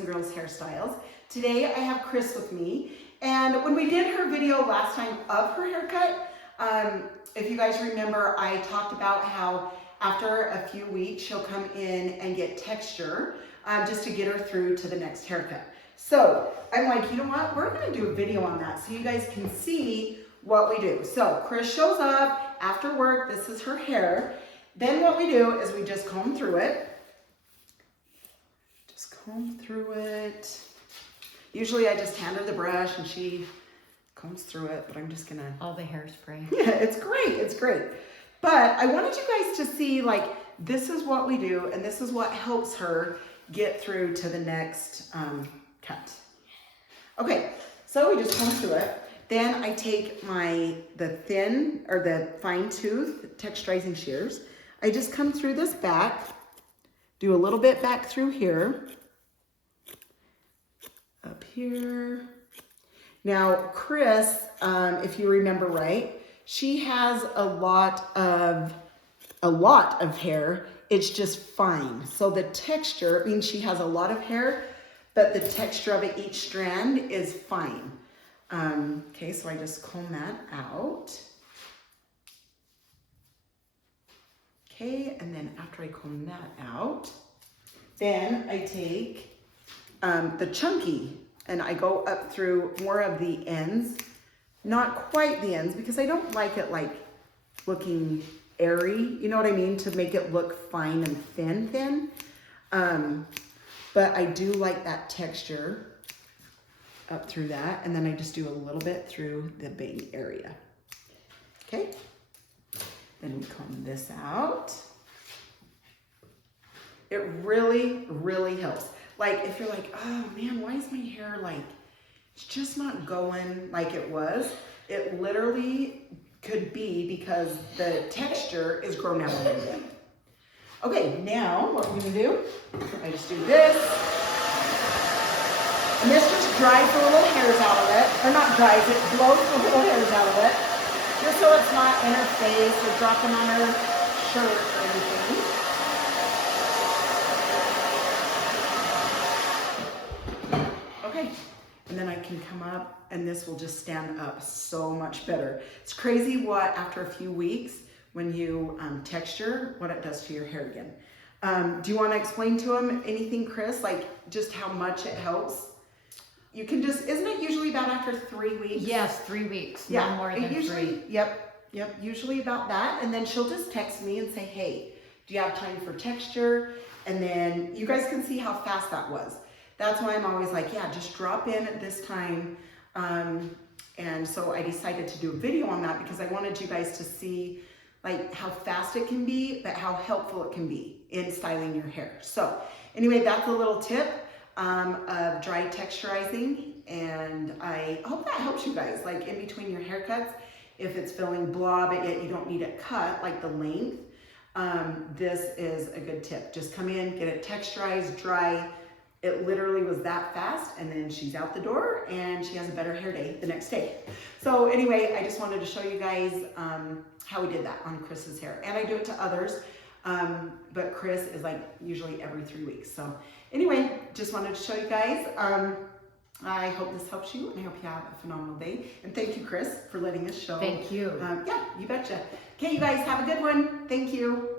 and girls hairstyles. Today I have Chris with me, and when we did her video last time of her haircut, if you guys remember, I talked about how after a few weeks she'll come in and get texture just to get her through to the next haircut. So I'm like, you know what, we're gonna do a video on that so you guys can see what we do. So Chris shows up after work, this is her hair. Then what we do is we just comb through it. Just comb through it. Usually I just hand her the brush and she combs through it, but I'm just gonna... All the hairspray. Yeah, it's great, it's great. But I wanted you guys to see, like, this is what we do and this is what helps her get through to the next cut. Okay, so we just comb through it. Then I take the thin or the fine tooth texturizing shears. I just come through this back, do a little bit back through here, up here. Now, Chris, if you remember right, she has a lot of hair. It's just fine. So the texture, I mean, she has a lot of hair, but the texture of it, each strand is fine. Okay, so I just comb that out. Okay, and then after I comb that out, then I take the chunky and I go up through more of the ends, not quite the ends because I don't like it like looking airy, you know what I mean, to make it look fine and thin. But I do like that texture up through that, and then I just do a little bit through the bang area. Okay, then we comb this out. It really, really helps. Like if you're like, oh man, why is my hair like, it's just not going like it was. It literally could be because the texture is grown out a little bit. Okay, now what we're gonna do, I just do this. And this just dries the little hairs out of it, or not dries, it blows the little hairs out of it, just so it's not in her face or dropping on her shirt or anything. Okay, and then I can come up and this will just stand up so much better. It's crazy what, after a few weeks, when you texture, what it does to your hair again. Do you want to explain to them anything, Chris, like just how much it helps? You can just, isn't it usually about after 3 weeks? Yes, 3 weeks. Yeah, no more than usually, 3. Yep, usually about that. And then she'll just text me and say, hey, do you have time for texture? And then you guys can see how fast that was. That's why I'm always like, yeah, just drop in at this time. And so I decided to do a video on that because I wanted you guys to see like how fast it can be, but how helpful it can be in styling your hair. So anyway, that's a little tip of dry texturizing, and I hope that helps you guys, like in between your haircuts, if it's feeling blah, but yet you don't need it cut, like the length, this is a good tip. Just come in, get it texturized, dry. It literally was that fast, and then she's out the door and she has a better hair day the next day. So anyway, I just wanted to show you guys how we did that on Chris's hair. And I do it to others, but Chris is like usually every 3 weeks. So anyway, just wanted to show you guys. I hope this helps you, and I hope you have a phenomenal day. And thank you, Chris, for letting us show. Thank you. Yeah, you betcha. Okay, you guys have a good one. Thank you.